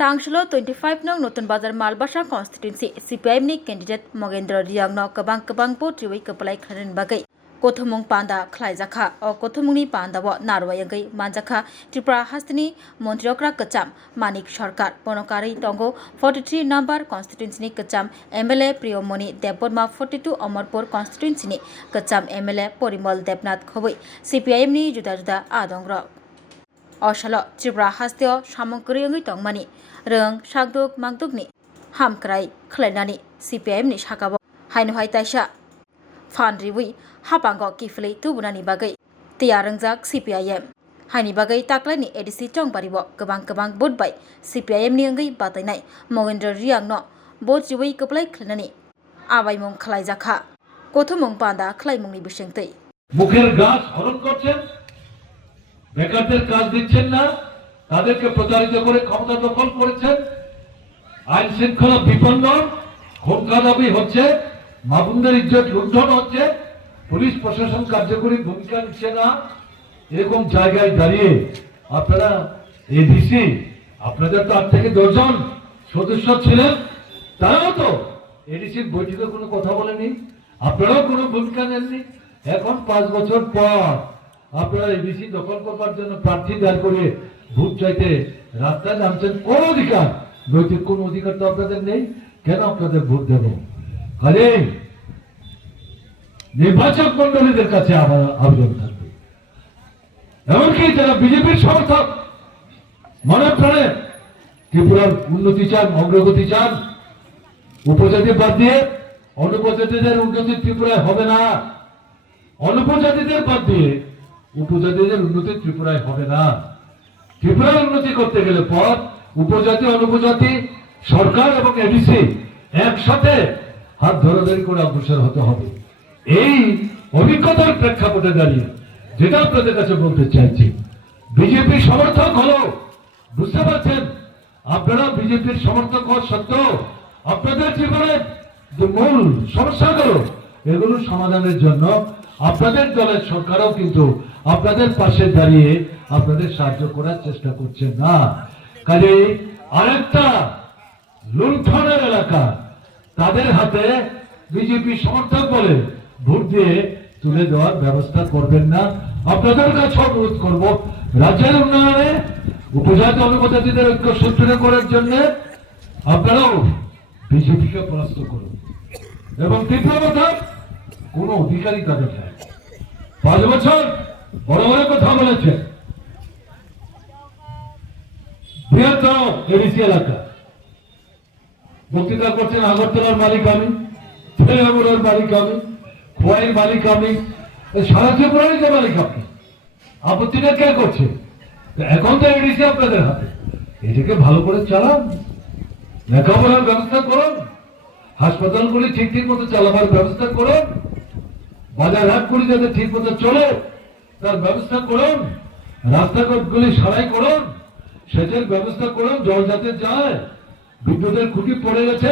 Tangshlo 25 nong Notun Bazar Malbasa constituency CPIM ni candidate Mogendra Riang no kabang po triwi kapalai kharin bagai Kothomong panda khlai jakha o Kothomongni panda bo narwayangai manjakha Tripura hastini Montriokra kacham Manik Sarkar Ponokari Tongo 43 number constituency ni kacham MLA Priyomoni Debborma 42 Amarpur constituency ni kacham MLA Porimal Debnath Khoboi CPIM ni juda adongra Osalo Tripura hastio samongkriyangai tongmani Rang Shagduk Mangdukni Hamkrai Khlainani CPIM ni Shakabo Hainu Taisha Fanriwi Hapango Kifli Tubunani Bagai Tiarangjak CPIM Haini Bagai Taklani Edisi Tongbaribo Kabang Budbai CPIM ni Angai Batainai Mogendra Riang no Bojiwi Kaplai Klanani Awaimong Khlai Jakha Kothomong Panda Khlaimongni Bishengtei মুখের গাছ হরণ করছেন বেকারদের কাজ দিচ্ছেন না তাদেরকে প্রতারিত করে ক্ষমতা দখল করেছেন আইন শৃঙ্খলা বিপন্ন খুনখারাপি হচ্ছে মাবুনদের ইজ্জত লুণ্ঠন হচ্ছে পুলিশ প্রশাসন কার্যকরী ভূমিকা নিচ্ছে না এরকম জায়গায় দাঁড়িয়ে আপনারা এডিসি আপনাদের তো 8 থেকে 10 জন সদস্য ছিলেন তারাও তো এডিসির বৈঠকে কোনো কথা বলেনি আপনারাও কোনো ভূমিকা নেননি এখন 5 বছর পর আপনারা এডিসি দখল করবার জন্য প্রার্থী দাঁড় করে ভোট চাইতে রাস্তায় নামছেন কোন অধিকার নৈতিক কোন অধিকার তো আপনাদের নেই কেন আপনাদের ভোট দেব আরে নির্বাচক মন্ডলীদের কাছে আমার আবেদন থাকবে এমনকি যারা বিজেপির সমর্থক মনে প্রাণে ত্রিপুরার উন্নতি চান অগ্রগতি চান উপজাতি বাদ দিয়ে অনুপজাতিদের উন্নতি ত্রিপুরায় হবে না অনুপজাতিদের বাদ দিয়ে উপজাতিদের উন্নতি ত্রিপুরায় হবে না ত্রিপুরার উন্নতি করতে গেলে পর উপজাতি অনুপজাতি সরকার এবং এডিসি একসাথে হাত ধরাধরি করে অগ্রসর হতে হবে এই অভিজ্ঞতার প্রেক্ষাপটে দাঁড়িয়ে যেটা আপনাদের কাছে বলতে চাইছি বিজেপি সমর্থক হলো বুঝতে পারছেন আপনারা বিজেপির সমর্থক হওয়া সত্ত্বেও আপনাদের জীবনের যে মূল সমস্যাগুলো এগুলো সমাধানের জন্য আপনাদের দলের সরকারও কিন্তু আপনাদের পাশে দাঁড়িয়ে আপনাদের সাহায্য করার চেষ্টা করছে না কাজে আরেকটা লুণ্ঠনের এলাকা তাদের হাতে বিজেপি সমর্থক বলে ভোট দিয়ে তুলে দেওয়ার ব্যবস্থা করবেন না আপনাদের কাছে অনুরোধ করব রাজ্যের উন্নয়নে উপজাতি অনুপজাতিদের ঐক্য সুদৃঢ় করার জন্য আপনারাও বিজেপিকে পরাস্ত করুন এবং তৃতীয় কথা কোন অধিকারী তাদের নাই 5 বছর বড় বড় কথা বলেছে বৃহত্তর এডিসি এলাকা বক্তৃতা করছেন আগরতলার মালিক আমি ফেরাগুড়ার মালিক আমি খোয়াইয়ের মালিক আমি সারা ত্রিপুরারই যে মালিক আপনি আপত্তিটা কে করছে এখন তো এডিসি আপনাদের হাতে এটাকে ভালো করে চালান লেখাপড়ার ব্যবস্থা করুন হাসপাতালগুলি ঠিক মতো চালাবার ব্যবস্থা করুন বাজার হাটগুলি যাতে ঠিক মতো চলে তার ব্যবস্থা করুন রাস্তাঘাটগুলি সারাই করুন সেচের ব্যবস্থা করুন জল যাতে যায় বিদ্যুতের খুঁটি পড়ে গেছে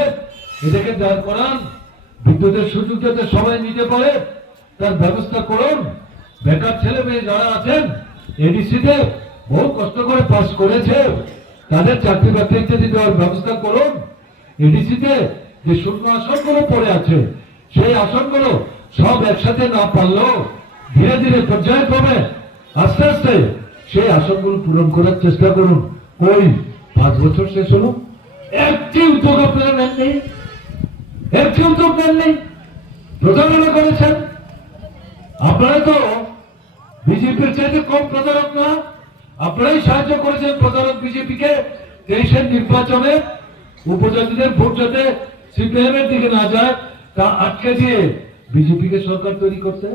এটাকে দাঁড় করান বিদ্যুতের সুযোগ যাতে সবাই নিতে পারে তার ব্যবস্থা করুন বেকার ছেলে মেয়ে যারা আছেন এডিসিতে বহু কষ্ট করে পাস করেছে তাদের চাকরি বাকরি ইত্যাদি দেওয়ার ব্যবস্থা করুন এডিসিতে যে শূন্য আসনগুলো পড়ে আছে সেই আসনগুলো সব একসাথে না পারলেও ধীরে ধীরে পর্যায়ক্রমে আস্তে আস্তে সেই আসনগুলো পূরণ করার চেষ্টা করুন ওই 5 বছর শেষ হলো একটি উদ্যোগ আপনারা নেননি একটি উদ্যোগ নেননি প্রতারণা করেছেন আপনারা তো বিজেপির চাইতে কম প্রতারক না আপনারাই সাহায্য করেছেন প্রতারক বিজেপিকে 23 নির্বাচনে উপজাতিদের ভোট যাতে সিপিএম এর দিকে না যায় তা আটকে দিয়ে বিজেপিকে সরকার তৈরি করতে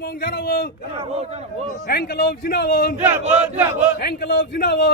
মং জানাবো হ্যাঙ্কালব জিনাবো হ্যাঙ্কালব জিনাবো